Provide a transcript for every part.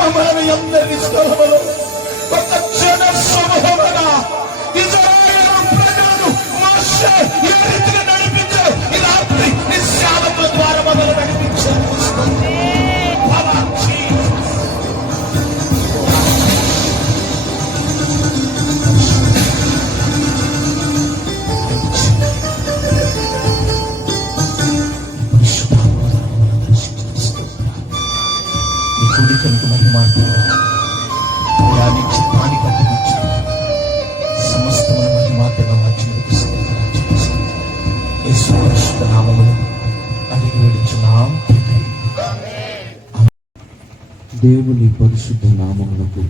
మమ్మల్ని అందరి స్థలములో ఒక జన సమూహముగా ఇశ్రాయేలు ప్రజలను మోషే ఏ రీతిగా నడిపించారు, ఈ రాత్రి నీ సేవకుల ద్వారా మమ్మల్ని నడిపించారు. కుడికలకు మహిమాన్ని చిత్తాన్ని కట్టించి సమస్తమైన మహిమాతగా మార్చినందుకు యేసు పరిశుద్ధ నామములో అడిగి వేడుచున్నాం. దేవుని పరిశుద్ధ నామమునకు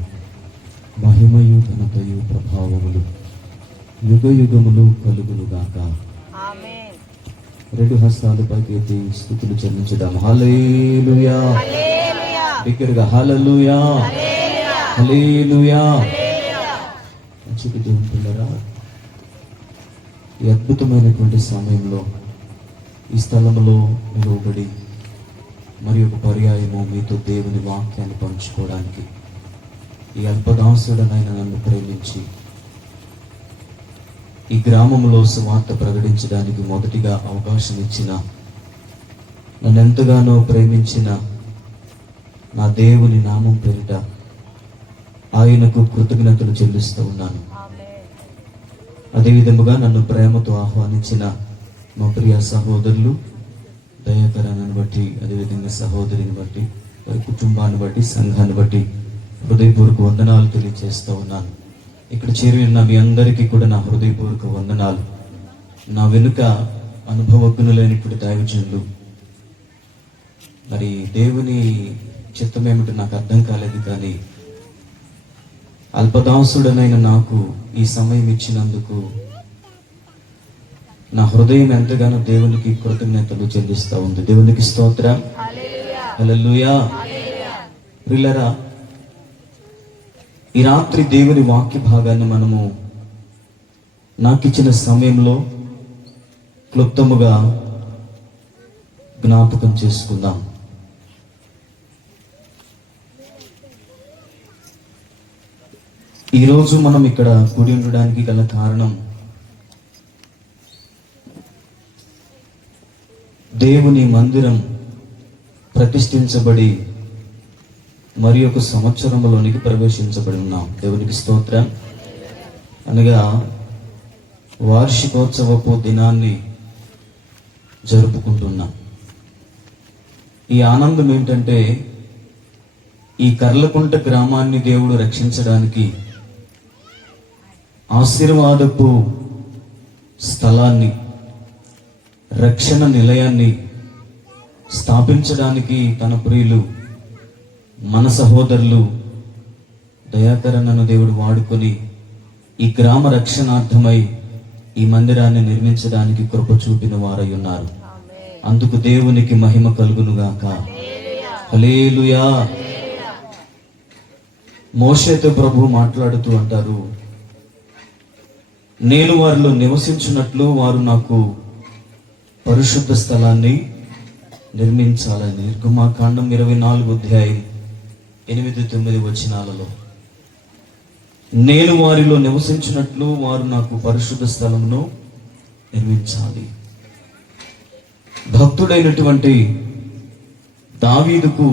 మహిమయు ఘనతయు ప్రభావములు యుగ యుగములు కలుగునుగాక. రెండు హస్తాలు పైకెత్తి స్తుతులు చెల్లించుదాం. హల్లెలూయా. దగ్గరగా హల్లెలూయా, హల్లెలూయా. మంచిది దేవుని పిల్లరా, ఈ అద్భుతమైనటువంటి సమయంలో ఈ స్థలంలో నిలవబడి మరి ఒక పర్యాయము మీతో దేవుని వాక్యాన్ని పంచుకోవడానికి ఈ అల్పదాసుడనైన నన్ను ప్రేమించి ఈ గ్రామంలో సువార్త ప్రకటించడానికి మొదటిగా అవకాశం ఇచ్చిన, నన్ను ఎంతగానో ప్రేమించిన నా దేవుని నామం పేరిట ఆయనకు కృతజ్ఞతలు చెల్లిస్తూ ఉన్నాను. అదేవిధముగా నన్ను ప్రేమతో ఆహ్వానించిన మా ప్రియ సహోదరులు దయాకరాన్ని బట్టి, అదేవిధంగా సహోదరిని బట్టి, వారి కుటుంబాన్ని బట్టి, సంఘాన్ని బట్టి హృదయపూర్వక వందనాలు తెలియజేస్తూ ఉన్నాను. ఇక్కడ చేరి ఉన్న మీ అందరికీ కూడా నా హృదయపూర్వక వందనాలు. నా వెనుక అనుభవజ్ఞులైనటువంటి దైవజనులు, మరి దేవుని చిత్తం ఏమిటో నాకు అర్థం కాలేదు, కానీ అల్పదాసుడనైన నాకు ఈ సమయం ఇచ్చినందుకు నా హృదయం ఎంతగానో దేవునికి కృతజ్ఞతలు చెల్లిస్తూ ఉంది. దేవునికి స్తోత్రం. హల్లెలూయా. ప్రియులారా, ఈ రాత్రి దేవుని వాక్య భాగాన్ని మనము నాకిచ్చిన సమయంలో క్లుప్తముగా జ్ఞాపకం చేసుకుందాం. ఈరోజు మనం ఇక్కడ కూడి ఉండడానికి గల కారణం, దేవుని మందిరం ప్రతిష్ఠించబడి మరి ఒక సంవత్సరంలోనికి ప్రవేశించబడి ఉన్నాం. దేవునికి స్తోత్రం. అనగా వార్షికోత్సవపు దినాన్ని జరుపుకుంటున్నాం. ఈ ఆనందం ఏంటంటే, ఈ కర్లకుంట గ్రామాన్ని దేవుడు రక్షించడానికి ఆశీర్వాదపు స్థలాన్ని, రక్షణ నిలయాన్ని స్థాపించడానికి తన ప్రియులు మన సహోదరులు దయాకరణను దేవుడు వాడుకొని ఈ గ్రామ రక్షణార్థమై ఈ మందిరాన్ని నిర్మించడానికి కృప చూపిన వారై ఉన్నారు. అందుకు దేవునికి మహిమ కలుగునుగాక. హల్లెలూయా. మోషేతో ప్రభు మాట్లాడుతూ అంటారు, నేను వారిలో నివసించినట్లు వారు నాకు పరిశుద్ధ స్థలాన్ని నిర్మించాలని. నిర్గమాకాండం 24:8-9 వచనాలలో, నేను వారిలో నివసించినట్లు వారు నాకు పరిశుద్ధ స్థలమును నిర్మించాలి. భక్తుడైనటువంటి దావీదుకు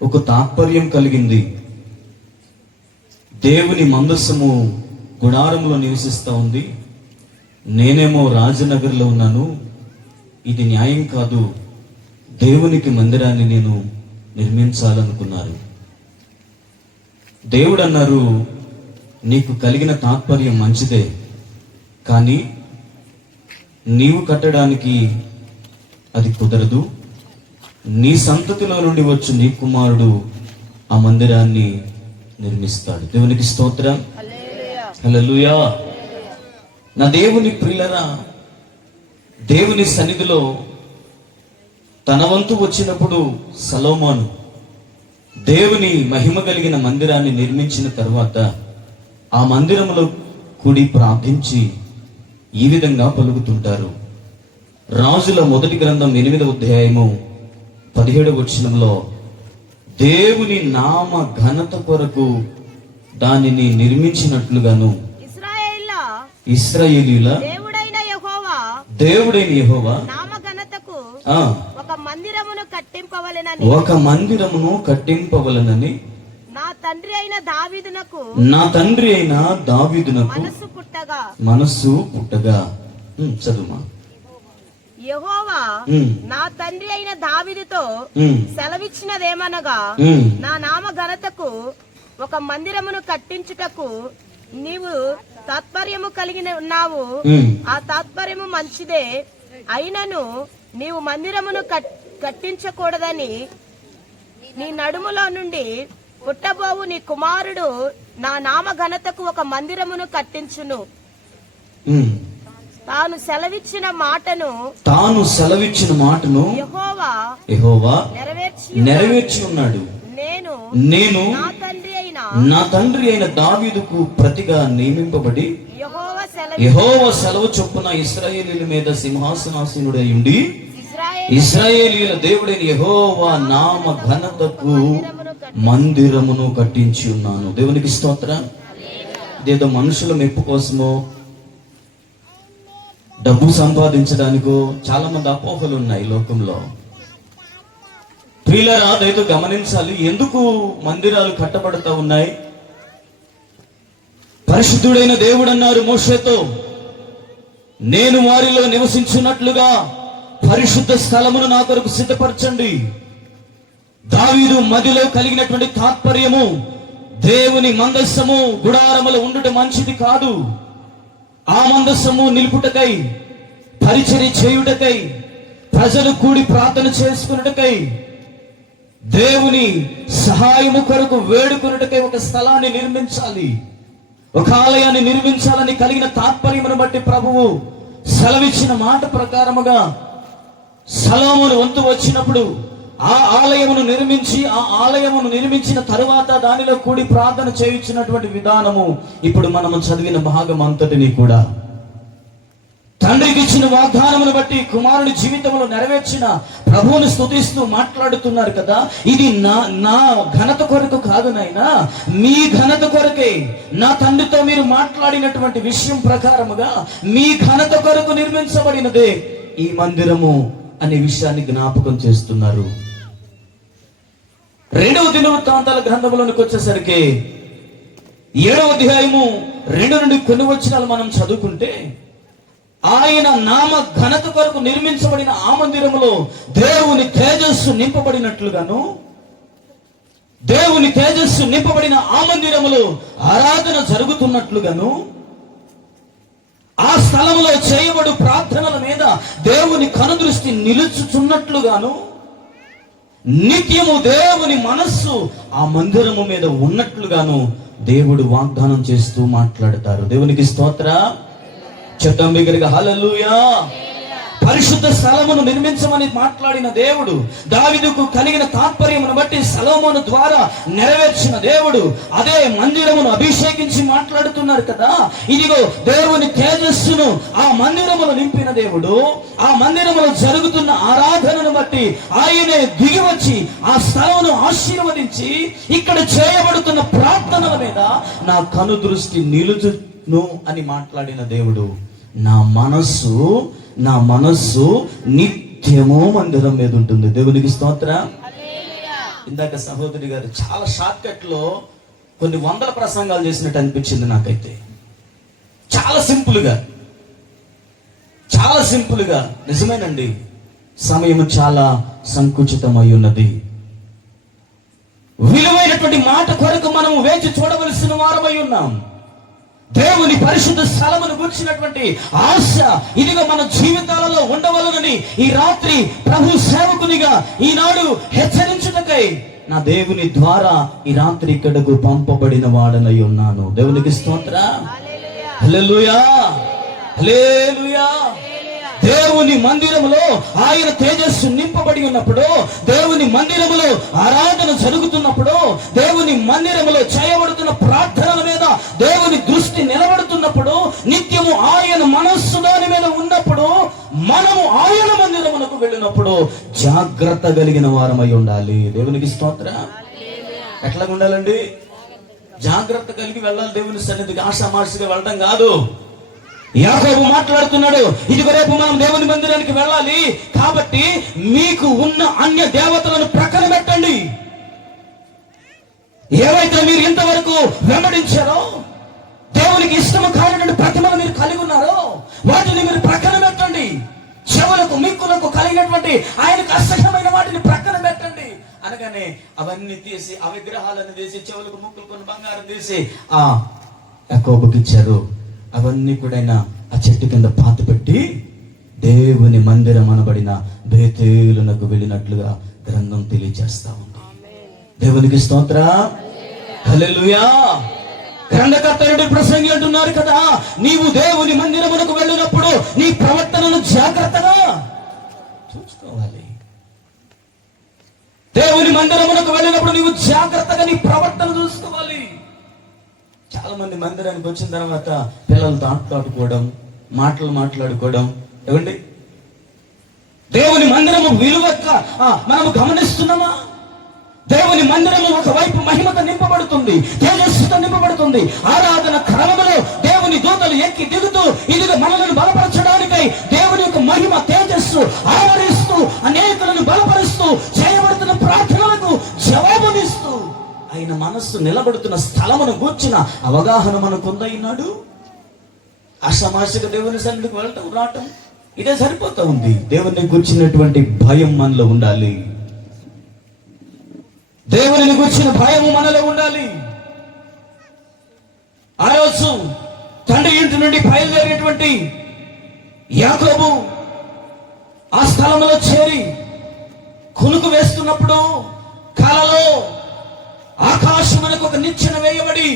ఒక తాత్పర్యం కలిగింది. దేవుని మందస్సము గుడారంలో నివసిస్తూ ఉంది, నేనేమో రాజనగర్లో ఉన్నాను, ఇది న్యాయం కాదు, దేవునికి మందిరాన్ని నేను నిర్మించాలనుకున్నారు. దేవుడు అన్నారు, నీకు కలిగిన తాత్పర్యం మంచిదే, కానీ నీవు కట్టడానికి అది కుదరదు. నీ సంతతిలో నుండి వచ్చు నీ కుమారుడు ఆ మందిరాన్ని నిర్మిస్తాడు. దేవునికి స్తోత్రం. హల్లెలూయా. నా దేవుని ప్రియులరా, దేవుని సన్నిధిలో తన వంతు వచ్చినప్పుడు సొలొమోను దేవుని మహిమ కలిగిన మందిరాన్ని నిర్మించిన తర్వాత ఆ మందిరంలో కూడి ప్రార్థించి ఈ విధంగా పలుకుతుంటారు. రాజుల మొదటి గ్రంథం 8వ అధ్యాయము 17వ వచనంలో దేవుని నామ ఘనత కొరకు దానిని నిర్మించినట్లుగాను ఇశ్రాయేలీయుల దేవుడైన యెహోవా నామ ఘనతకు ఆ ఒక మందిరమును కట్టింపవలెనని నా తండ్రి అయిన దావీదునకు మనస్సు పుట్టగా చదువుమా. యెహోవా నా తండ్రి అయిన దావీదుతో సెలవిచ్చినదేమనగా, నా నామ ఘనతకు ఒక మందిరమును కట్టించుటకు నీవు తాత్పర్యము కలిగిన ఉన్నావు. ఆ తాత్పర్యము మంచిదే, అయినను నీవు మందిరమును కట్టించకూడదని నీ నడుములో నుండి పుట్టబోవు నీ కుమారుడు నా నామ ఘనతకు ఒక మందిరమును కట్టించును. తాను సెలవిచ్చిన మాటను యెహోవా నెరవేర్చి ఉన్నాడు. నేను నా తండ్రి అయిన దావీదుకు ప్రతిగా నియమింపబడి యెహోవా సెలవు చొప్పున ఇశ్రాయేలీయుల మీద సింహాసనాసీనుడై ఉండి ఇశ్రాయేలీయుల దేవుడైన యెహోవా నామ ఘనతకు మందిరమును కట్టించి ఉన్నాను. దేవునికి స్తోత్రం. ఇదేదో మనుషుల మెప్పు కోసమో డబ్బు సంపాదించడానికో చాలా మంది అపోహలు ఉన్నాయి లోకంలో. ప్రియులారా, అదేదో గమనించాలి. ఎందుకు మందిరాలు కట్టబడుతూ ఉన్నాయి? పరిశుద్ధుడైన దేవుడు అన్నారు మోషేతో, నేను వారిలో నివసించున్నట్లుగా పరిశుద్ధ స్థలమును నా కొరకు సిద్ధపరచండి. దావీదు మదిలో కలిగినటువంటి తాత్పర్యము, దేవుని మందస్సము గుడారములో ఉండుట మంచిది కాదు. ఆ మందస్సము నిలుపుటకై, పరిచర్య చేయుటకై, ప్రజలు కూడి ప్రార్థన చేసుకున్నటకై, దేవుని సహాయము కొరకు వేడుకున్నటకై ఒక స్థలాన్ని నిర్మించాలి, ఒక ఆలయాన్ని నిర్మించాలని కలిగిన తాత్పర్యమును బట్టి ప్రభువు సెలవిచ్చిన మాట ప్రకారముగా సొలొమోను వంతు వచ్చినప్పుడు ఆ ఆలయమును నిర్మించిన తరువాత దానిలో కూడి ప్రార్థన చేయించినటువంటి విధానము ఇప్పుడు మనము చదివిన భాగం అంతటిని కూడా తండ్రికి ఇచ్చిన వాగ్దానమును బట్టి కుమారుడి జీవితంలో నెరవేర్చిన ప్రభువును స్తుతిస్తూ మాట్లాడుతున్నారు కదా. ఇది నా ఘనత కొరకు కాదు నాయనా, మీ ఘనత కొరకే. నా తండ్రితో మీరు మాట్లాడినటువంటి విషయం ప్రకారముగా మీ ఘనత కొరకు నిర్మించబడినదే ఈ మందిరము అనే విషయాన్ని జ్ఞాపకం చేస్తున్నారు. 2వ దినవృత్తాంతాల గ్రంథంలోనికి వచ్చేసరికి 7వ అధ్యాయము 2 నుండి కొన్ని వచనాలు మనం చదువుకుంటే, ఆయన నామ ఘనత కొరకు నిర్మించబడిన ఆ మందిరములో దేవుని తేజస్సు నింపబడిన ఆ మందిరములో ఆరాధన జరుగుతున్నట్లుగాను, ఆ స్థలములో చేయబడు ప్రార్థనల మీద దేవుని కనుదృష్టి నిలుచుచున్నట్లుగాను, నిత్యము దేవుని మనస్సు ఆ మందిరము మీద ఉన్నట్లుగాను దేవుడు వాగ్దానం చేస్తూ మాట్లాడతారు. దేవునికి స్తోత్రం. చెప్తాం బిగ్గరగా హల్లెలూయా. పరిశుద్ధ స్థలమును నిర్మించమని మాట్లాడిన దేవుడు, దావీదుకు కలిగిన తాత్పర్యమును బట్టి సొలొమోను ద్వారా నెరవేర్చిన దేవుడు అదే మందిరమును అభిషేకించి మాట్లాడుతున్నారు కదా. ఇదిగో దేవుని తేజస్సును ఆ మందిరమును నింపిన దేవుడు, ఆ మందిరములో జరుగుతున్న ఆరాధనను బట్టి ఆయనే దిగి వచ్చి ఆ స్థలమును ఆశీర్వదించి ఇక్కడ చేయబడుతున్న ప్రార్థనల మీద నా కను దృష్టి నిలుచును అని మాట్లాడిన దేవుడు, నా మనస్సు నిత్యము మందిరం మీద ఉంటుంది. దేవునికి స్తోత్రం. ఇందాక సహోదరి గారు చాలా షార్ట్ కట్ లో కొన్ని వందల ప్రసంగాలు చేసినట్టు అనిపించింది నాకైతే. చాలా సింపుల్ గా నిజమేనండి, సమయం చాలా సంకుచితమై ఉన్నది. విలువైనటువంటి మాట కొరకు మనము వేచి చూడవలసిన వారమై ఉన్నాం. దేవుని పరిశుద్ధ స్థలమును గురించినటువంటి ఆశ ఇదిగా మన జీవితాలలో ఉండవలనని ఈ రాత్రి ప్రభు సేవకునిగా ఈనాడు హెచ్చరించుటకై నా దేవుని ద్వారా ఈ రాత్రి ఇక్కడకు పంపబడిన వాడనై ఉన్నాను. దేవునికి స్తోత్రం. హల్లెలూయా, హల్లెలూయా. దేవుని మందిరములో ఆయన తేజస్సు నింపబడి ఉన్నప్పుడు, దేవుని మందిరములో ఆరాధన జరుగుతున్నప్పుడు, దేవుని మందిరములో చేయబడుతున్న ప్రార్థనల మీద దేవుని దృష్టి నిలబడుతున్నప్పుడు, నిత్యము ఆయన మనస్సు దాని మీద ఉన్నప్పుడు, మనము ఆయన మందిరమునకు వెళ్ళినప్పుడు జాగ్రత్త కలిగిన వారమై ఉండాలి. దేవునికి స్తోత్రం. ఎట్లా ఉండాలండి? జాగ్రత్త కలిగి వెళ్ళాలి దేవుని సన్నిధికి. ఆషామాషిగా వెళ్ళడం కాదు. యాకోబు మాట్లాడుతున్నాడు, ఇదిగో రేపు మనం దేవుని మందిరానికి వెళ్ళాలి కాబట్టి మీకు ఉన్న అన్య దేవతలను ప్రక్కన పెట్టండి. ఏవైతే మీరు ఇంతవరకు వెంబడించారో, దేవునికి ఇష్టము కానిటువంటి ప్రతిమలు మీరు కలిగి ఉన్నారో వాటిని మీరు ప్రక్కన పెట్టండి. చెవులకు మిక్కులకు కలిగినటువంటి ఆయనకు అసహ్యమైన వాటిని ప్రక్కన పెట్టండి అనగానే అవన్నీ తీసి, ఆ విగ్రహాలను తీసి, చెవులకు ముక్కులకు బంగారం తీసి ఆ యాకోబుకి ఇచ్చారు. అవన్నీ కూడా ఆ చెట్టు కింద పాతి పెట్టి దేవుని మందిరం అనబడిన బేతేలునకు వెళ్ళినట్లుగా గ్రంథం తెలియజేస్తా ఉంది. దేవునికి స్తోత్రం, హల్లెలూయా. గ్రంథకర్త ప్రసంగి అంటున్నారు కదా, నీవు దేవుని మందిరమునకు వెళ్ళినప్పుడు నీ ప్రవర్తనను జాగ్రత్తగా చూసుకోవాలి. దేవుని మందిరమునకు వెళ్ళినప్పుడు నీవు జాగ్రత్తగా నీ ప్రవర్తన చూసుకోవాలి. చాలా మంది మందిరానికి వచ్చిన తర్వాత పిల్లలతో ఆడుకోవడం, మాటలు మాట్లాడుకోవడం. ఏమండి, దేవుని మందిరము విలువ మనము గమనిస్తున్నామా? దేవుని మందిరము ఒకవైపు మహిమతో నింపబడుతుంది, తేజస్సుతో నింపబడుతుంది. ఆరాధన క్రమములో దేవుని దూతలు ఎక్కి దిగుతూ ఇదిగో మనలను బలపరచడానికై దేవుని యొక్క మహిమ తేజస్సు ఆవరిస్తూ అనేకులను బలపరుస్తూ చేయబడుతున్న ప్రార్థనలకు జవాబునిస్తూ ఆయన మనస్సు నిలబడుతున్న స్థలమును గూర్చిన అవగాహన మనకుందైనాడు. అసమాసిక దేవుని సన్నిధికి వెళ్ళటం రావటం ఇదే సరిపోతా ఉంది. దేవుని గురించినటువంటి భయం మనలో ఉండాలి. దేవుని గురించిన భయము మనలో ఉండాలి. ఆ రోజు తండ్రి ఇంటి నుండి బయలుదేరినటువంటి యాకోబు ఆ స్థలంలో చేరి కునుకు వేస్తున్నప్పుడు కలలో ఆకాశమునకు ఒక నిచ్చెన వేయబడి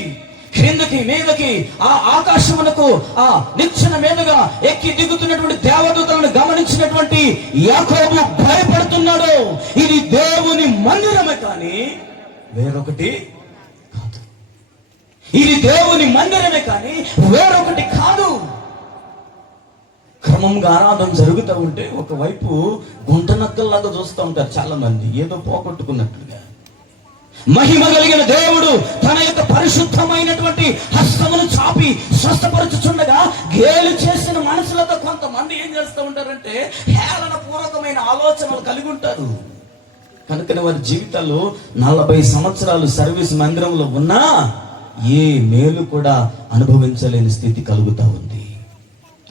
క్రిందకి మీదకి ఆ ఆకాశమునకు ఆ నిచ్చెన మీదుగా ఎక్కి దిగుతున్నటువంటి దేవదూతలను గమనించినటువంటి యాకోబు భయపడుతున్నాడు. ఇది దేవుని మందిరమే కానీ వేరొకటి కాదు. ఇది దేవుని మందిరమే కానీ వేరొకటి కాదు. క్రమంగా ఆరాధన జరుగుతూ ఉంటే ఒకవైపు గుంటనక్కల్లాగా చూస్తూ ఉంటారు చాలా మంది, ఏదో పోగొట్టుకున్నట్లుగా. మహిమ కలిగిన దేవుడు తన యొక్క పరిశుద్ధమైనటువంటి హస్తమును చాపి స్వస్థపరచుచుండగా గేలు చేసిన మనసులతో కొంతమంది ఏం చేస్తూ ఉంటారంటే హేళన పూర్వకమైన ఆలోచనలు కలిగి ఉంటారు. కనుక వారి జీవితాల్లో 40 సంవత్సరాలు సర్వీస్ మందిరంలో ఉన్నా ఏ మేలు కూడా అనుభవించలేని స్థితి కలుగుతా ఉంది.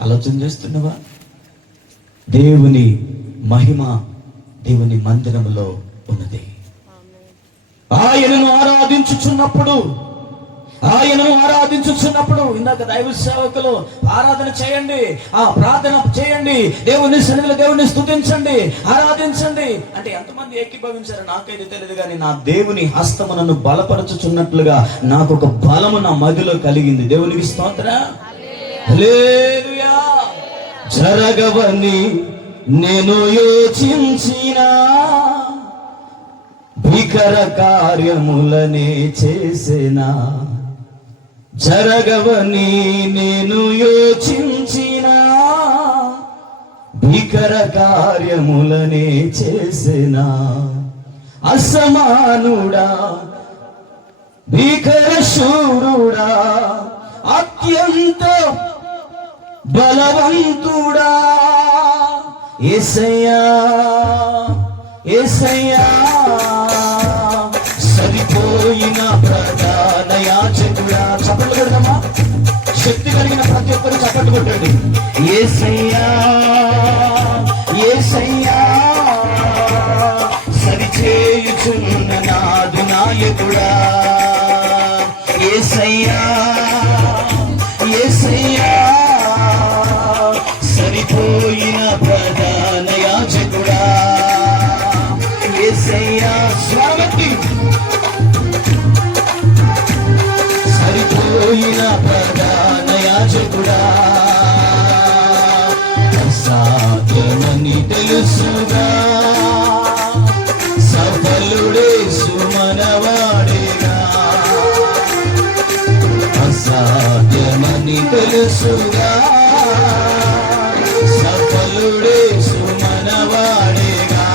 ఆలోచన చేస్తున్నవా? దేవుని మహిమ దేవుని మందిరంలో ఉన్నది. ఆయనను ఆరాధించుచున్నప్పుడు ఇందాక దైవ సేవకులు ఆరాధన చేయండి, ఆ ప్రార్థన చేయండి, దేవుని సన్నిధిలో దేవుని స్తుతించండి, ఆరాధించండి అంటే ఎంతమంది ఏకీభవించారో నాకైతే తెలియదు. కానీ నా దేవుని హస్తము నన్ను బలపరచుచున్నట్లుగా నాకు ఒక బలము నా మదిలో కలిగింది. దేవునికి స్తోత్రం, హల్లెలూయా. జరగవని నేను యోచించినా భీకర కార్యములనే చేసేనా, జరగవని నేను యోచించినా భీకర కార్యములనే చేసేనా. అసమానుడా, భీకర శూరుడా, అత్యంత బలవంతుడా యేసయ్యా, యేసయ్యా సరిపోయిన ప్రధాన యాజకుడా. చప్పట్లు కొడదామా? శక్తి కలిగిన ప్రతి ఒక్కరు చప్పట్లు కొట్టండి. యేసయ్యా, యేసయ్యా సరిచేయుచున్న నాదు నాయకుడా. యేసయ్యా, యేసయ్యా సరిపోయిన ప్రధాన యాజకుడా. యేసయ్యా స్వాగతి సరిపోయిన ప్రధాన యాజకుడా. అసాధ్యమని తెలుసుగా సఫలుడే సుమనవాడేగా. అసాధ్యమని తెలుసుగా సఫలుడే సుమనవాడేగా.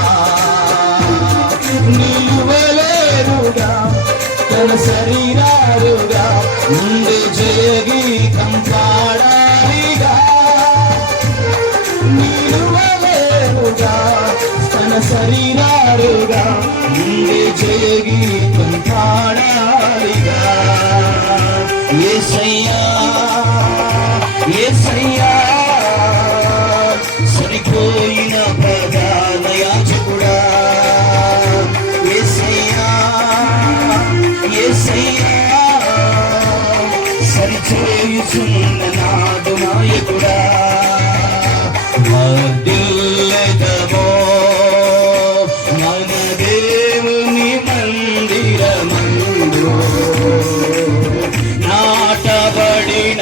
నిలువలేరుగా తన శరీరాలుగా ముందు జయగీతం పాడాలిగా నిలువలేరుగా తన శరీరాలుగా ముందు జయగీతం పాడాలిగా యేసయ్యా యేసయ్యా సరిపోయిన ప్రధాన యాజకుడా యేసయ్యా యేసయ్యా సరిచేయుచున్న నాదు నాయకుడా వర్ధిల్లెదమో మన దేవుని మందిరమందు నాటబడిన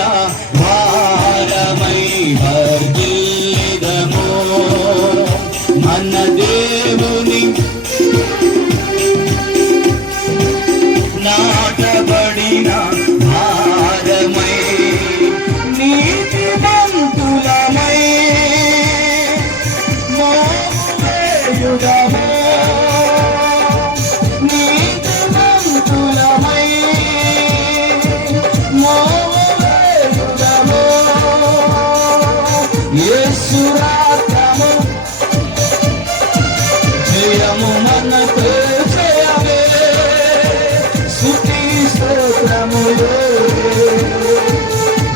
భారమై వర్ధిల్లెదమో మన దేవుని నాటబడిన భారమై నీతిమంతులమై మోవేయుడమో నీతిమంతులమై మోవేయుడమో యేసు రాకము జయము మనకు జయమే స్తుతి స్తోత్రములు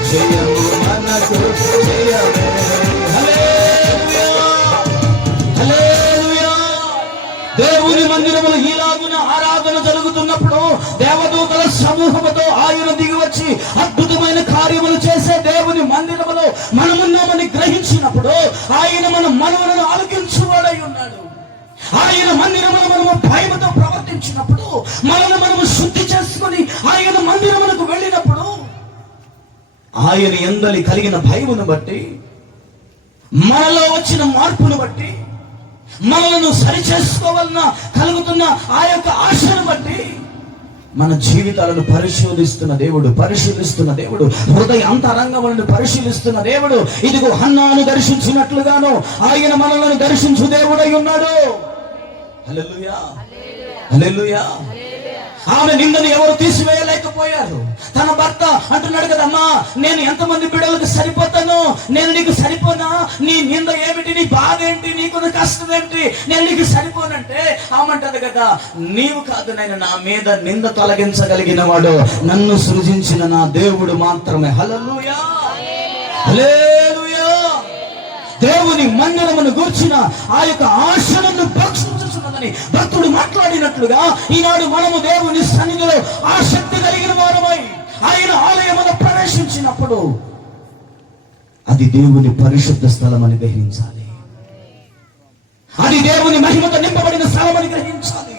జయము మనకు జయమే హల్లెలూయా హల్లెలూయా. దేవుని మందిరములో ఈలాగున ఆరాధన జరుగుతున్నప్పుడు దేవదూతల సమూహముతో ఆయన దిగి వచ్చి అద్భుతమైన కార్యములు చేసే దేవుని మందిరములో మనమున్నామని గ్రహించినప్పుడు ఆయన మన మనవులను ఆలకించువాడై ఉన్నాడు. ఆయన మందిరములో మనము భయముతో ప్రవర్తించినప్పుడు మనల్ని మనము శుద్ధి చేసుకుని ఆయన మందిరములకు వెళ్ళినప్పుడు ఆయన యందలి కలిగిన భయమును బట్టి మనలో వచ్చిన మార్పును బట్టి మనలను సరి చేసుకోవాలన్న కలుగుతున్న ఆ యొక్క ఆశను బట్టి మన జీవితాలను పరిశోధిస్తున్న దేవుడు హృదయ అంతరంగములను పరిశీలిస్తున్న దేవుడు ఇదిగో హన్నాను దర్శించినట్లుగాను ఆయన మనలను దర్శించు దేవుడై ఉన్నాడు. హల్లెలూయా హల్లెలూయా. ఆమె నిందను ఎవరు తీసివేయలేకపోయారు. తన భర్త అంటున్నాడు కదమ్మా, నేను ఎంతమంది బిడ్డలకు సరిపోతాను, నేను నీకు సరిపోనా, నీ నింద ఏమిటి, నీ బాధ ఏంటి, నీకున్న కష్టం ఏంటి, నేను నీకు సరిపోనంటే ఆమంటది కదా, నీవు కాదు నేను నా మీద నింద తొలగించగలిగిన వాడు నన్ను సృజించిన నా దేవుడు మాత్రమే. హల్లెలూయా హల్లెలూయా. దేవుని మందిరమును గూర్చిన ఆ యొక్క ఆశలను భక్షించుచున్నదని భక్తుడు మాట్లాడినట్లుగా ఈనాడు మనము దేవుని సన్నిధిలో ఆసక్తి కలిగిన వారమై ఆయన ఆలయమును ప్రవేశించినప్పుడు అది దేవుని పరిశుద్ధ స్థలం అని గ్రహించాలి. అది దేవుని మహిమతో నింపబడిన స్థలం అని గ్రహించాలి.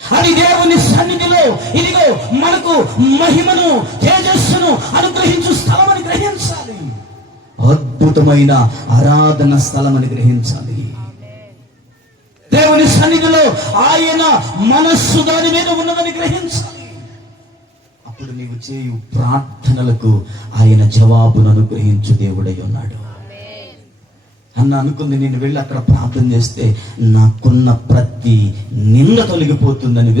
అది దేవుని సన్నిధిలో ఇదిగో మనకు మహిమను తేజస్సును అనుగ్రహించు స్థలం అని గ్రహించాలి. అద్భుతమైన ఆరాధన స్థలం అని గ్రహించాలి. దేవుని సన్నిధిలో ఆయన మనస్సు దాని మీద ఉన్నదని గ్రహించాలి. అప్పుడు నీవు చేయు ప్రార్థనలకు ఆయన జవాబును అనుగ్రహించు దేవుడై ఉన్నాడు. అన్న అనుకుంది, నేను వెళ్ళి అక్కడ ప్రార్థన చేస్తే నాకున్న ప్రతి నింద తొలగిపోతుందని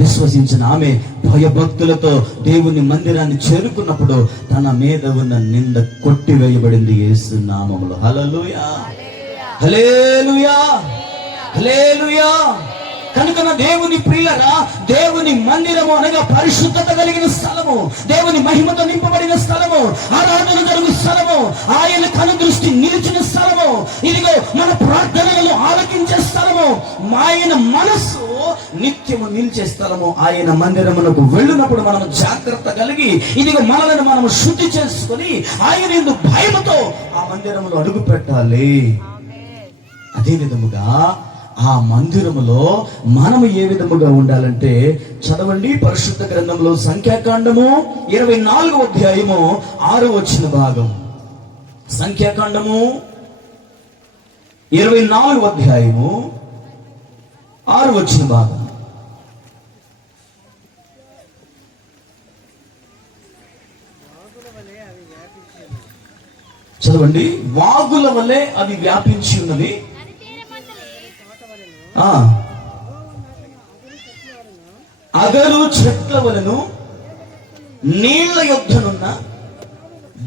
విశ్వసించిన ఆమె భయభక్తులతో దేవుని మందిరాన్ని చేరుకున్నప్పుడు తన మీద ఉన్న నింద కొట్టివేయబడింది యేసు నామములో. హల్లెలూయా హల్లెలూయా హల్లెలూయా. కనుక నా దేవుని ప్రియులరా, దేవుని మందిరము అనగా పరిశుద్ధత కలిగిన స్థలము, దేవుని మహిమతో నింపబడిన స్థలము, ఆరాధన జరుగు స్థలము, ఆయన కనుదృష్టి నిలిచిన స్థలము, ఇదిగో మన ప్రార్థనలను ఆలకించే స్థలము, ఆయన మనస్సు నిత్యము నిలిచే స్థలము. ఆయన మందిరమునకు వెళ్ళినప్పుడు మనము జాగ్రత్త కలిగి ఇదిగో మనలను మనము శుద్ధి చేసుకుని ఆయన యందు భయముతో ఆ మందిరములో అడుగు పెట్టాలి. అదే విధముగా ఆ మందిరములో మనము ఏ విధముగా ఉండాలంటే చదవండి పరిశుద్ధ గ్రంథంలో సంఖ్యాకాండము 24వ అధ్యాయము 6వ వచన భాగం. సంఖ్యాకాండము 24వ అధ్యాయము 6వ వచన భాగం. చదవండి. వాగుల వలె అది వ్యాపించి ఉన్నది, అగరు చెట్ల వలను నీళ్ల యొద్దనున్న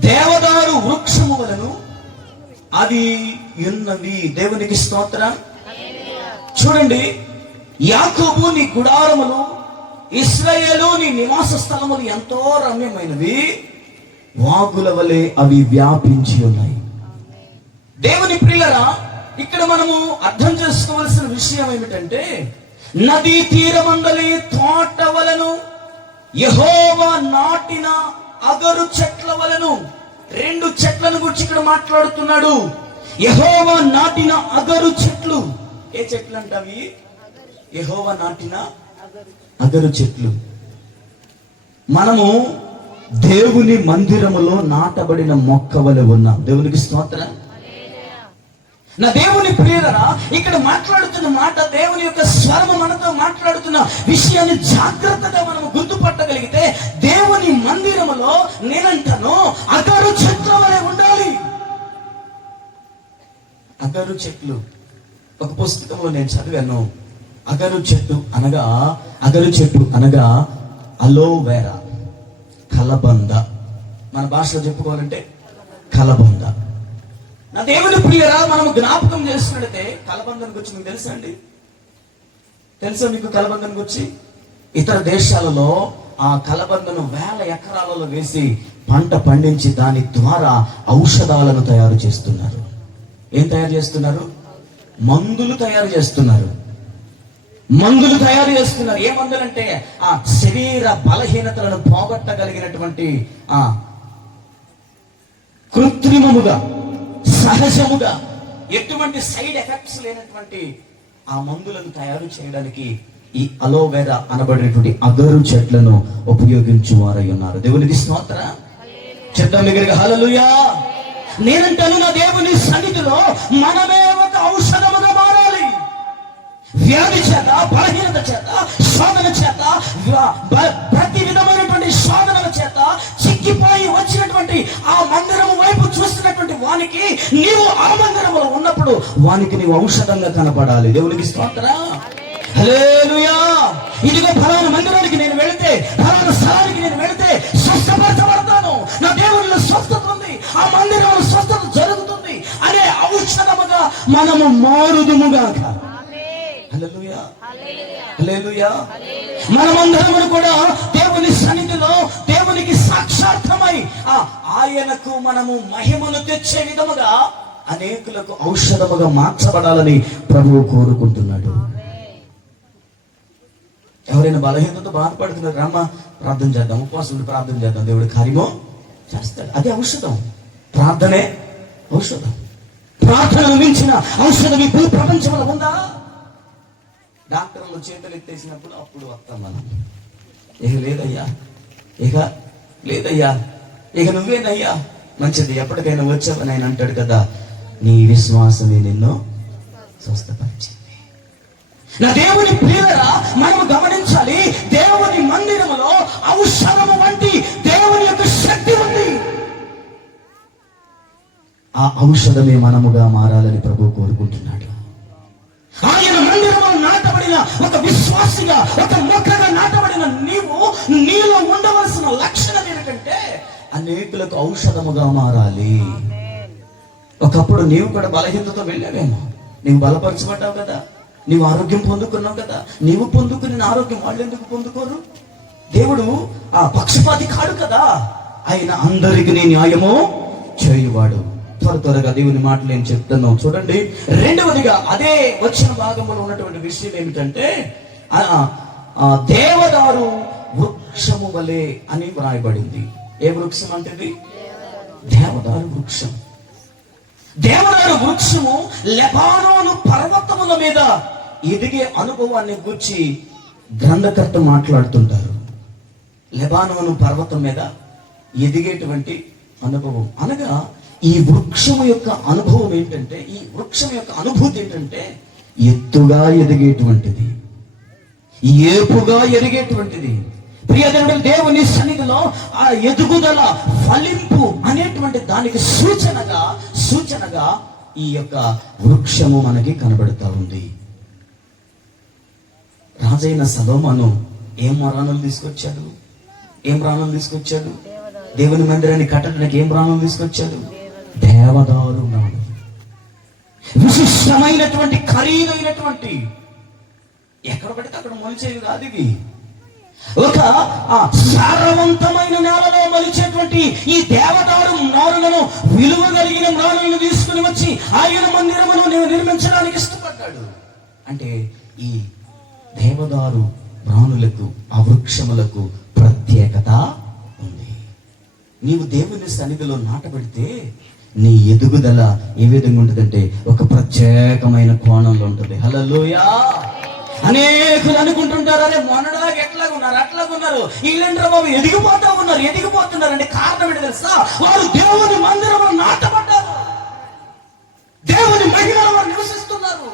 దేవదారు వృక్షము వలను అది ఉన్నవి. దేవునికి స్తోత్రం. చూడండి, యాకోబు నీ గుడారములు, ఇశ్రాయేలు నీ నివాస స్థలములు ఎంతో రమ్యమైనవి, వాగుల వలె అవి వ్యాపించి ఉన్నాయి. దేవుని ప్రియులరా, ఇక్కడ మనము అర్థం చేసుకోవాల్సిన విషయం ఏమిటంటే, నదీ తీరమందలి తోట వలను యెహోవా నాటిన అగరు చెట్ల వలను, రెండు చెట్లను గురించి ఇక్కడ మాట్లాడుతున్నాడు. యెహోవా నాటిన అగరు చెట్లు. ఏ చెట్లు అంటవి? యెహోవా నాటిన అగరు చెట్లు. మనము దేవుని మందిరములో నాటబడిన మొక్క వలె ఉన్నాం. దేవునికి స్తోత్రం. నా దేవుని ప్రియులరా, ఇక్కడ మాట్లాడుతున్న మాట, దేవుని యొక్క స్వరము మనతో మాట్లాడుతున్న విషయాన్ని జాగ్రత్తగా మనము గుర్తుపట్టగలిగితే, దేవుని మందిరములో నేనంటాను అగరు చెట్ల వలె ఉండాలి. అగరు చెట్లు. ఒక పుస్తకంలో నేను చదివాను, అగరు చెట్టు అనగా అలోవెరా, కలబంద. మన భాషలో చెప్పుకోవాలంటే కలబంద. నా దేవుని ప్రియరా, మనము జ్ఞాపకం చేస్తున్నట్టే కలబందం గురించి మీకు తెలుసా అండి? తెలుసా మీకు కలబందం గురించి? ఇతర దేశాలలో ఆ కలబందను వేల ఎకరాలలో వేసి పంట పండించి దాని ద్వారా ఔషధాలను తయారు చేస్తున్నారు. ఏం తయారు చేస్తున్నారు? మందులు తయారు చేస్తున్నారు. ఏ మందులంటే ఆ శరీర బలహీనతలను పోగొట్టగలిగినటువంటి ఆ కృత్రిమముగా, సహజముగా, ఎటువంటి సైడ్ ఎఫెక్ట్స్ లేనటువంటి ఆ మందులను తయారు చేయడానికి ఈ అలోవెరా అనబడేటువంటి అగరు చెట్లను ఉపయోగించువారై ఉన్నారు. దేవునికి స్తోత్రం. చెప్తాం దగ్గరగా హల్లెలూయా. నేనంటాను, నా దేవుని సన్నిధిలో మనమే ఒక ఔషధముగా మారాలి. వ్యాధి చేత, బలహీనత చేత, శోధన చేత, ప్రతి విధమైనటువంటి శోధనల చేత చిక్కిపోయి వచ్చినటువంటి ఆ మందిరము వైపు చూస్తున్నటువంటి వానికి, నీవు ఆ మందిరములో ఉన్నప్పుడు వానికి నీవు ఔషధంగా కనపడాలి. దేవునికి స్తోత్రం. హల్లెలూయా. ఇదిగో ఫలానా మందిరానికి నేను వెళితే, ఫలానా స్థలానికి నేను వెళితే స్వస్థపరచబడతాను, నా దేవునిలో స్వస్థత ఉంది, ఆ మందిరంలో స్వస్థత జరుగుతుంది అనే ఔషధముగా మనము మారుదుముగాక. హల్లెలూయా. హల్లెలూయా. మనమందరము కూడా దేవుని సన్నిధిలో దేవునికి సాక్షాత్మై ఆయనకు మనము మహిమను తెచ్చే విధముగా అనేకులకు ఔషధముగా మార్చబడాలని ప్రభువు కోరుకుంటున్నాడు. ఎవరైనా బలహీనతతో బాధపడుతున్నారు, రామ ప్రార్థన చేద్దాం, ఉపవాసం ప్రార్థన చేద్దాం, దేవుడి కార్యమో చేస్తాడు. అదే ఔషధం. ప్రార్థనే ఔషధం. ప్రార్థనను మించిన ఔషధం ఈ భూ ప్రపంచంలో ఉందా? డాక్టర్లు చేతులు ఎత్తేసినప్పుడు అప్పుడు వస్తాం మనం. ఇక లేదయ్యా, ఇక నువ్వేనయ్యా మంచిది, ఎప్పటికైనా వచ్చావని ఆయన అంటాడు కదా, నీ విశ్వాసమే నిన్ను స్వస్థపరిచింది. నా దేవుని ప్రియులరా, మనము గమనించాలి, దేవుని మందిరములో ఔషధము వంటి దేవుని యొక్క శక్తి ఉంది. ఆ ఔషధమే మనముగా మారాలని ప్రభు కోరుకుంటున్నాడు. ఆయన మందిరంలో నాటబడిన ఒక విశ్వాసిగా, ఒక మొక్కగా నాటబడిన నీలో ఉండవలసిన లక్షణం ఏంటంటే అనేకులకు ఔషధముగా మారాలి. ఒకప్పుడు నీవు కూడా బలహీనతతో వెళ్ళావేమో, నీవు బలపరచబడ్డావు కదా, నీవు ఆరోగ్యం పొందుకున్నావు కదా, నీవు పొందుకున్న ఆరోగ్యం వాళ్ళు ఎందుకు పొందుకోరు? దేవుడు ఆ పక్షపాతి కాడు కదా, ఆయన అందరికి న్యాయము చేయువాడు. త్వరగా దేవుని మాటలు నేను చెప్తున్నాను చూడండి. రెండవదిగా అదే వచ్చిన భాగంలో ఉన్నటువంటి విషయం ఏమిటంటే, దేవదారు వృక్షము వలె అని వ్రాయబడింది. ఏ వృక్షం అంటే? దేవదారు వృక్షం. దేవదారు వృక్షము లెబానోను పర్వతముల మీద ఎదిగే అనుభవాన్ని గురించి గ్రంథకర్త మాట్లాడుతుంటారు. లెబానోను పర్వతం మీద ఎదిగేటువంటి అనుభవం అనగా ఈ వృక్షం యొక్క అనుభవం ఏంటంటే, ఈ వృక్షం యొక్క అనుభూతి ఏంటంటే, ఎత్తుగా ఎదిగేటువంటిది, ఏపుగా ఎదిగేటువంటిది. ప్రియదేవుడు, దేవుని సన్నిధిలో ఆ ఎదుగుదల, ఫలింపు అనేటువంటి దానికి సూచనగా ఈ యొక్క వృక్షము మనకి కనబడుతూ ఉంది. రాజైన సొలొమోను ఏం రాణులు తీసుకొచ్చాడు? ఏం రాణులు తీసుకొచ్చాడు? దేవుని మందిరాన్ని కట్టడానికి ఏం రాణులు తీసుకొచ్చాడు? దేవదారు నాడు, విశిష్టమైనటువంటి ఖరీదైనటువంటి, ఎక్కడ పడితే అక్కడ మొలిచేవి కాదు ఇవి. ఒక సారవంతమైన నేలలో మొలిచేటువంటి ఈ దేవదారు నారులను, విలువ కలిగిన నారులను తీసుకుని వచ్చి ఆయన మందిరమును నిర్మించడానికి ఇష్టపడ్డాడు. అంటే ఈ దేవదారు నారులకు, ఆ వృక్షములకు ప్రత్యేకత ఉంది. నీవు దేవుని సన్నిధిలో నాటబడితే నీ ఎదుగుదల ఏ విధంగా ఉంటుందంటే ఒక ప్రత్యేకమైన కోణంలో ఉంటుంది. హల్లెలూయా. అనేకులు అనుకుంటుంటారు, అరే మొన్నడాగా ఎట్లాగున్నారు, అట్లాగున్నారు, వీళ్ళంటారు బాబు ఎదిగిపోతున్నారు అంటే కారణం ఏంటి తెలుసా? వారు దేవుని మందిరంలో నాటబడ్డారు, దేవుని మహిమలో వారు నివసిస్తున్నారు,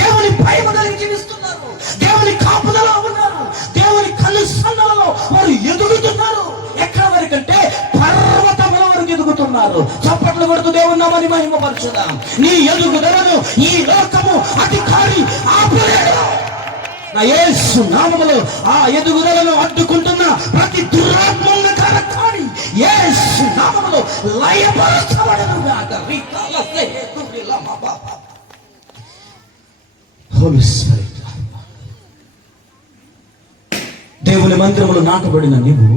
దేవుని భయం కలిగి జీవిస్తున్నారు, దేవుని కాపుదలో ఉన్నారు, దేవుని కనుసన్నలలో వారు ఎదుగుతున్నారు. ఎక్కడ వరకంటే పర్వతముల వరకు ఎదుగుతున్నారు. చప్పట్లు కొడుతూ దేవుని నామమును మహిమపరచుదాం. నీ ఎదుగుదలను ఈ లోకము అధికారి ఆపలేడు. నా యేసు నామములో ఆ ఎదుగుదలను అడ్డుకుంటున్న ప్రతి దురాత్మల కారకాన్ని యేసు నామములో లయపరచబడును గాక. హోలీ స్పిరిట్, దేవుని మందిరములో నాటబడిన నీవు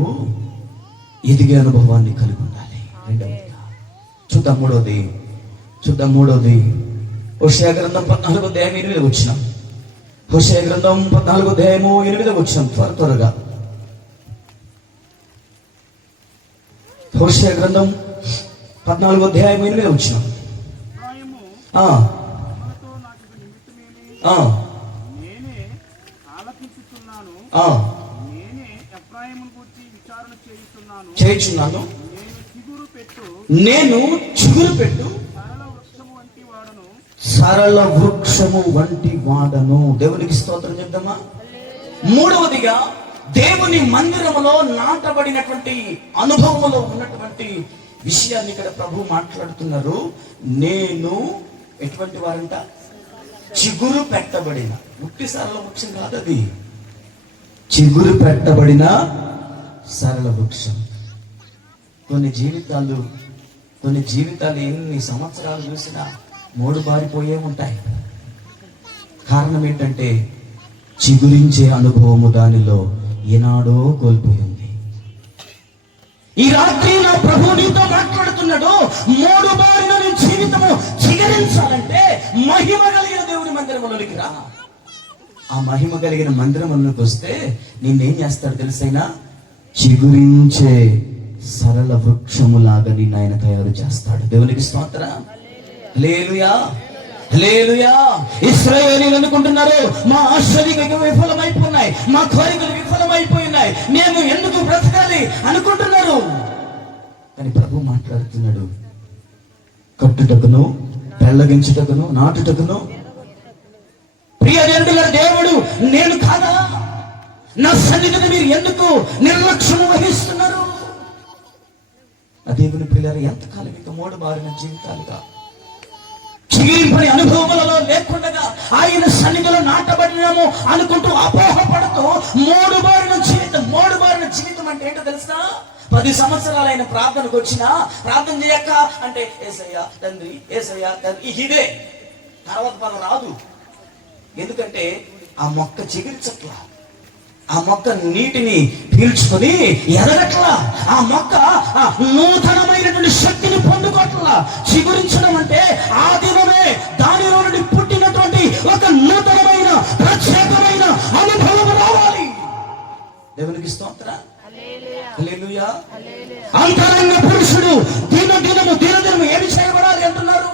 ఎదిగే అనుభవాన్ని కలిగి ఉండాలి. రెండవదిగా చూద్దాం మూడవది హోషేయ గ్రంథం 14వ అధ్యాయం 8వ వచనం. హోషేయ గ్రంథం 14వ అధ్యాయము 8వ వచనం. త్వరగా హోషేయ గ్రంథం 14వ అధ్యాయం 8వ వచనం. చేయుచున్నాను, నేను చిగురు పెట్టు సరళ వృక్షము వంటి వాడను. దేవునికి స్తోత్రం చెప్దామా? మూడవదిగా దేవుని మందిరములో నాటబడినటువంటి అనుభవములో ఉన్నటువంటి విషయాన్ని ఇక్కడ ప్రభు మాట్లాడుతున్నారు. నేను ఎటువంటి వారంట? చిగురు పెట్టబడిన, ముట్టి సరళ వృక్షం కాదు అది, చిగురు పెట్టబడిన సరళ వృక్షం. కొన్ని జీవితాలు ఎన్ని సంవత్సరాలు చూసినా మూడు బారిపోయే ఉంటాయి. కారణం ఏంటంటే చిగురించే అనుభవము దానిలో ఏనాడో కోల్పోయింది. ఈ రాత్రి నా ప్రభు నీతో మాట్లాడుతున్నాడు. మూడు బారిన నీ జీవితము చిగురించాలంటే మహిమ కలిగిన దేవుని మందిరములోనికి రా. ఆ మహిమ కలిగిన మందిరములోకి వస్తే నిన్నేం చేస్తాడు తెలుసైనా? చిగురించే సరళ వృక్షములాగా నిన్ను ఆయన తయారు చేస్తాడు. దేవునికి స్తోత్రం. హల్లెలూయా, హల్లెలూయా. ఇశ్రాయేలీయులు అనుకుంటున్నారు, మా ఆశలు విఫలమైపోయినాయి, మా కోరికలు విఫలమైపోయినాయి, మేము ఎందుకు బ్రతకాలి అనుకుంటున్నారు. కానీ ప్రభు మాట్లాడుతున్నాడు, కట్టుటకును, పెళ్లగించుటకును, నాటుటకును. ప్రియజనుల దేవుడు నేను కాదా? నా సన్నిధిని మీరు ఎందుకు నిర్లక్ష్యం వహిస్తున్నారు? ఆ దేవుని పిల్లలు ఎంతకాలం ఇంకా మూడు బారిన జీవితాలుగా చిగిరింపని అనుభవములలో లేకుండా ఆయన సన్నిధిలో నాటబడినాము అనుకుంటూ అపోహపడుతూ మూడు బారిన జీవితం అంటే ఏంటో తెలుసా? 10 సంవత్సరాలైన ప్రార్థనకు వచ్చినా ప్రార్థన చేయక అంటే యేసయ్యా తండ్రి, యేసయ్యా తండ్రి, ఇదే తర్వాత మనం రాదు. ఎందుకంటే ఆ మొక్క చిగురించట్లా, ఆ మొక్క నీటిని పీల్చుకొని ఎదగట్లా, ఆ మొక్క నూతనమైనటువంటి శక్తిని పొందుకోట్లా. చిగురించడం అంటే ఆ దినమే దానిలో నుండి పుట్టినటువంటి ఒక నూతనమైన ప్రత్యేకమైన అనుభవం రావాలి. దేవునికి స్తోత్రం. హల్లెలూయా. అంతరంగ పురుషుడు దినదినము ఏమి చేయబడాలి అంటున్నారు?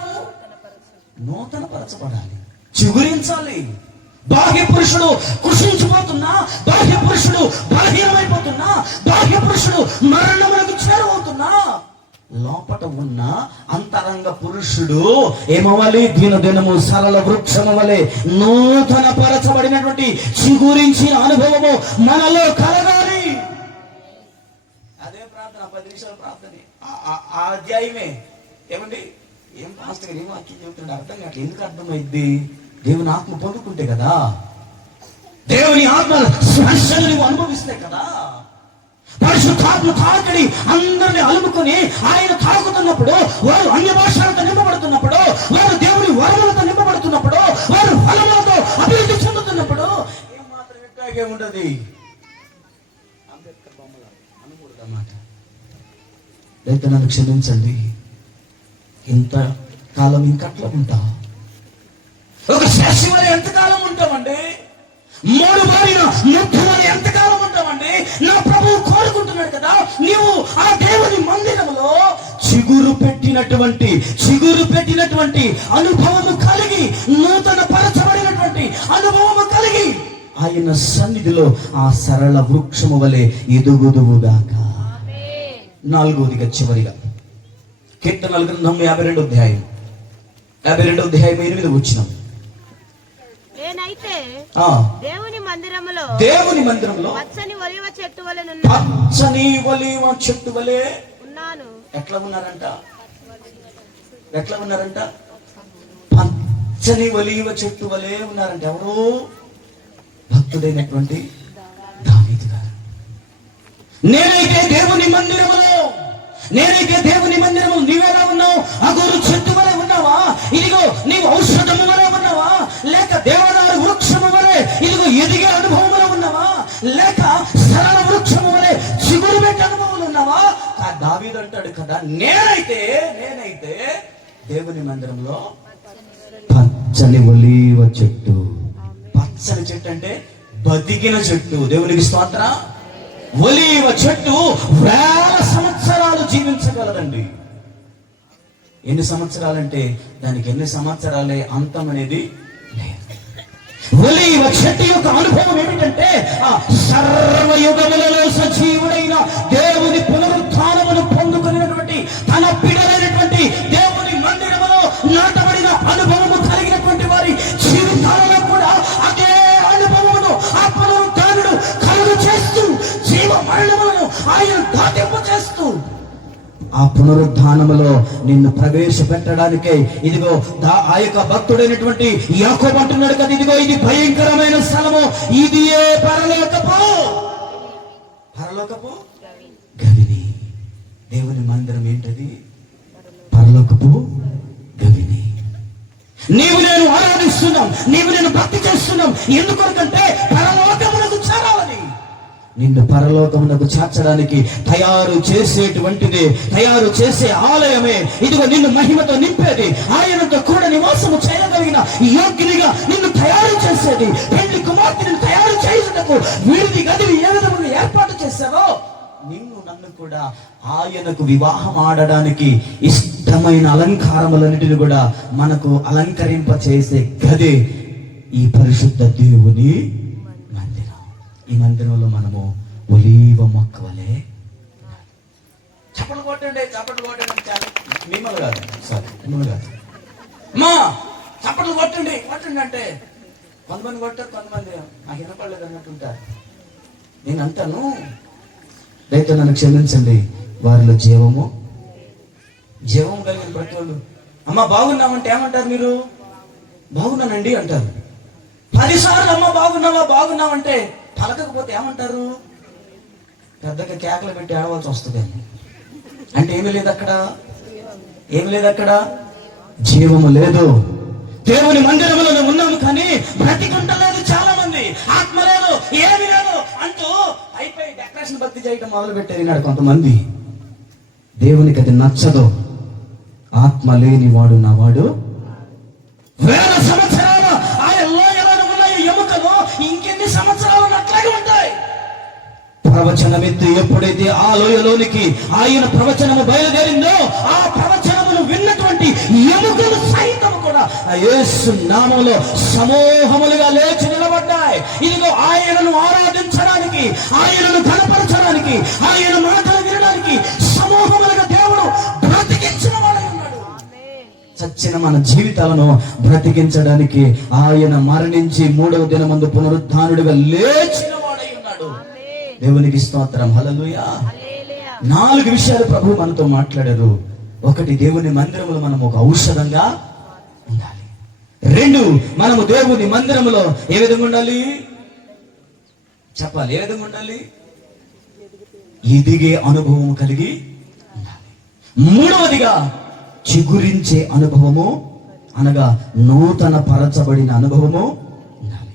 నూతన పరచబడాలి, చిగురించాలి. బాహ్య పురుషుడు కృషించిపోతున్నా, బాహ్య పురుషుడు బలహీనమైపోతున్నా, బాహ్య పురుషుడు మరణములకు చేరువవుతున్నా, లోపట ఉన్న అంతరంగ పురుషుడు ఏమవ్వాలి? దినదినము సరళ వృక్షము వలె నూతన పరచబడినటువంటి చిగురించిన అనుభవము మనలో కలగాలి. అదే ప్రార్థన, 10 నిమిషాల ప్రార్థన, ఆ అధ్యాయమే. ఏమండి, ఏం పాస్టర్ గారు ఏం వాక్యం చెబుతుండే అర్థం కాదు. ఎందుకు అర్థమైద్ది? దేవుని ఆత్మ పొందుకుంటే కదా. దేవుని ఆత్మ స్పర్శను నువ్వు అనుభవిస్తే కదా. పరిశుద్ధాత్మ తాకిడి అందరిని అలుముకొని ఆయన తాకుతున్నప్పుడు, వారు అన్య భాషలతో నింపబడుతున్నప్పుడు, వారు దేవుని వరములతో నింపబడుతున్నప్పుడు, వారు ఫలములతో అభివృద్ధి చెందుతున్నప్పుడు ఏమాత్రం ఇట్లాగే ఉండదు. అంబేద్కర్ బొమ్మల అనకూడదన్నమాట. అయితే నన్ను క్షమించండి, ఇంత కాలం ఇంకట్లా ఉంటాం. ఒక శశివని ఎంతకాలం ఉంటామండి? 3 బారిన ముఖ్యమని ఎంతకాలం ఉంటామండి? నా ప్రభువు కోరుకుంటున్నాడు కదా, నీవు ఆ దేవుని మందిరంలో చిగురు పెట్టినటువంటి అనుభవము కలిగి, నూతన పరచబడినటువంటి అనుభవము కలిగి ఆయన సన్నిధిలో ఆ సరళ వృక్షము వలె ఎదుగుదువుగాక. 4వదిగా చివరిగా కీర్తనల గ్రంథం 52వ అధ్యాయం 8వ వచనం. నేనైతే దేవుని మందిరములో పచ్చని ఒలీవ చెట్టు వలె ఉన్నాను. ఎట్లా ఉన్నారంట? పచ్చని ఒలీవ చెట్టు వలె ఉన్నారంట. ఎవరు? భక్తుడైనటువంటి దావీదు గారు. నేనైతే దేవుని మందిరములో నీవెలా ఉన్నావు? అగోరు చెట్టు వలె ఉన్నావా? ఇదిగో నీవు ఔషధము వలె ఉన్నావా? లేక దేవదారు వృక్షము వలె ఇదిగో ఎదిగే అనుభవంలో ఉన్నావా? లేక సరళ వృక్షము వలె చిగురు పెట్టే అనుభవంలో ఉన్నావా? దావీదు అంటాడు కదా, నేనైతే దేవుని మందిరంలో పచ్చని ఒలీవ చెట్టు. పచ్చని చెట్టు అంటే బతికిన చెట్టు. దేవునికి స్తోత్రం. ఒలీవ చెట్టు 1000 సంవత్సరాలు జీవించగలదండి. ఎన్ని సంవత్సరాలంటే దానికి ఎన్ని సంవత్సరాలే అంతం అనేది లేదు. ఒలీవ చెట్టు యొక్క అనుభవం ఏమిటంటే ఆ సర్వయుగములలో సజీవుడైన దేవుని పునరుత్థానమును పొందుకునేటువంటి తన బిడ్డలైనటువంటి దేవుని మందిరములో నాటబడిన అనుభవము కలిగినటువంటి వారి జీవితాలలో కూడా అదే అనుభవమును ఆ పునరుత్థానుడు కలుగు చేస్తూ జీవ మరణములను ఆయన దాటింపు చేస్తూ ఆ పునరుద్ధానములో నిన్ను ప్రవేశపెట్టడానికే ఇదిగో ఆ యొక్క భక్తుడైనటువంటి యాకోబు అంటున్నాడు కదా, ఇదిగో ఇది భయంకరమైన స్థలము, ఇది పరలోకపు గవిని. దేవుని మందిరం ఏంటది? పరలోకపు గవిని. నీవు నేను ఆరాధిస్తున్నాం, నీవు నేను భక్తి చేస్తున్నాం. ఎందుకొరకంటే పరలోకమునకు చేరాలని. నిన్ను పరలోకమునకు చేర్చడానికి తయారు చేసే ఆలయమే ఇదిగో నిన్ను మహిమతో నింపేది, ఆయనతో కూడా నివాసము చేయగలిగిన యోగ్యునిగా నిన్ను తయారు చేసేది. పెళ్లి కుమార్తెను తయారు చేయుటకు వీరిది గదిని ఏ విధంగా ఏర్పాటు చేశారో నిన్ను నన్ను కూడా ఆయనకు వివాహం ఆడడానికి ఇష్టమైన అలంకారములన్నిటిని కూడా మనకు అలంకరింప చేసే గదే ఈ పరిశుద్ధ దేవుని మందిరం. ఈ మందిరంలో మనము ఒలీవ మొక్క వలె చప్పట్లు కొట్టండి మిమ్మల్ని కాదు మా చప్పట్లు కొట్టండి అంటే కొంతమంది కొట్టారు, కొంతమంది నాకు వినపడలేదు అన్నట్టుంటారు. నేను అంటాను, దయతో నన్ను క్షమించండి, వారిలో జీవము కలిగిన ప్రతి వాళ్ళు అమ్మ బాగున్నామంటే ఏమంటారు? మీరు బాగున్నానండి అంటారు. 10 సార్లు అమ్మ బాగున్నావంటే పలకకపోతే ఏమంటారు? పెద్దగా కేకలు పెట్టి ఆడవలసి వస్తుంది. అంటే ఏమీ లేదు అక్కడ జీవము లేదు. దేవుని మందిరంలో ఉన్నాము కానీ బ్రతికుంటలేదు. చాలా మంది ఆత్మ లేదు, ఏమి లేదు అంటూ అయిపోయి డెకరేషన్ భక్తి చేయడం మొదలు పెట్టారు కొంతమంది. దేవునికి అది నచ్చదు. ఆత్మ లేని వాడు నా వాడు 1000 సంవత్సరాలు ఆయన లోయలో ఉన్న ఎముకలు ఇంకెన్ని సంవత్సరాలు అట్లాగే ఉంటాయి. ప్రవచనమెత్తి ఎప్పుడైతే ఆ లోయలోనికి ఆయన ప్రవచనము బయలుదేరిందో ఆ ప్రవచనమును విన్నటువంటి ఎముకలు సైతం కూడా యేసు నామములో సమూహములుగా లేచి నిలబడ్డాయి. ఇదిగో ఆయనను ఆరాధించడానికి, ఆయనను ఘనపరచడానికి, ఆయన మాటలు వినడానికి సమూహములుగా దేవుడు బ్రతికించిన వాడై ఉన్నాడు. చచ్చిన మన జీవితాలను బ్రతికించడానికి ఆయన మరణించి 3వ దినమందు పునరుద్ధానుడిగా లేచిన వాడై ఉన్నాడు. దేవునికి స్తోత్రం. హల్లెలూయా. 4 విషయాలు ప్రభు మనతో మాట్లాడారు. 1, దేవుని మందిరములో మనం ఒక ఔషధంగా ఉండాలి. 2, మనము దేవుని మందిరములో ఏ విధంగా ఉండాలి? చెప్పాలి. ఏ విధంగా ఉండాలి? ఎదిగే అనుభవం కలిగి ఉండాలి. మూడవదిగా చిగురించే అనుభవము, అనగా నూతన పరచబడిన అనుభవము ఉండాలి.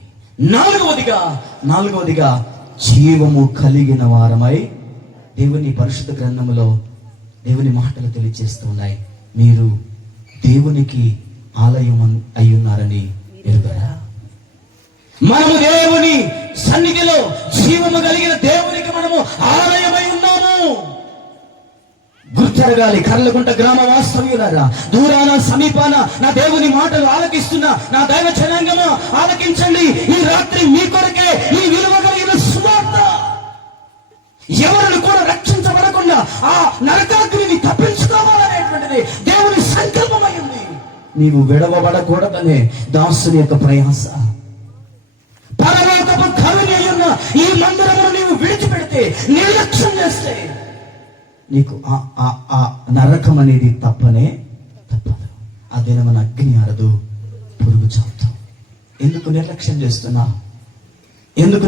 నాలుగవదిగా జీవము కలిగిన వారమై, దేవుని పరిశుద్ధ గ్రంథములో దేవుని మాటలు తెలియజేస్తూ ఉన్నాయి. మీరు దేవునికి ఆలయం అయ్యున్నారని ఎరుగరా? మనము దేవుని సన్నిధిలో జీవము కలిగిన దేవునికి మనము ఆలయమై ఉన్నాము. గుర్తెరగాలి. కర్లగుంట గ్రామ వాస్తవ్యులారా, దూరాన సమీపాన నా దేవుని మాటలు ఆలకిస్తున్న నా దైవ జనాంగమా, ఆలకించండి. ఈ రాత్రి మీ కొరకే ఈ విలువ కలిగిన సువార్త. ఎవరిని కూడా రక్షించబడకుండా ఆ నరకాగ్నిని తప్పించుకోవాలనేటువంటిది దేవుని సంకల్పమై ఉంది. నీవు విడవబడకూడదనే దాసుని యొక్క ప్రయాస. పరలోకపు కవిని అయ్యున్న ఈ మందిరమును నీవు విడిచిపెడితే, నిర్లక్ష్యం చేస్తే నీకు ఆ నరకం అనేది తప్పదు. ఆ దినమున అగ్ని ఆరదు, పురుగు చావుతావు. ఎందుకు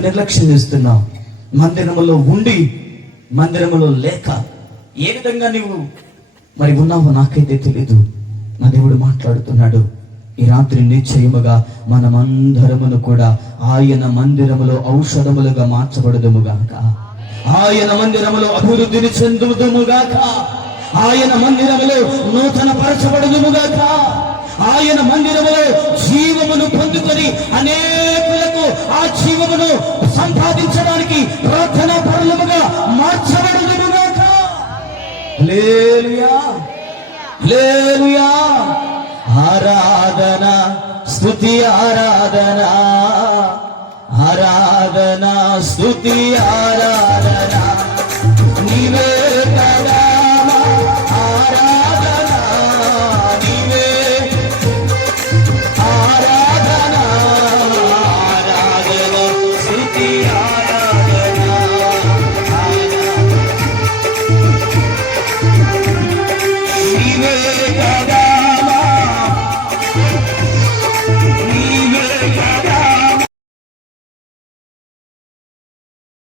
నిర్లక్ష్యం చేస్తున్నావు? మందిరములో ఉండి మందిరములో లేక ఏ విధంగా నీవు మరి ఉన్నావో నాకైతే తెలీదు. నా దేవుడు మాట్లాడుతున్నాడు. ఈ రాత్రి నిశ్చయముగా మనమందరమును కూడా ఆయన మందిరములో ఔషధములుగా మార్చబడదుముగాక, ఆయన మందిరములో అభివృద్ధిని చెందుదుముగాక, ఆయన మందిరములో నూతన పరచబడుదుముగాక, ఆయన మందిరములో జీవమును పొందుకొని అనేకులకు ఆ జీవమును సంపాదించడానికి ప్రార్థనా పరులముగా మార్చబడుదుముగాక. హల్లెలూయా, హల్లెలూయా. ఆరాధన, స్తుతి, ఆరాధన, ఆరాధన, స్తుతి, ఆరాధన నీవే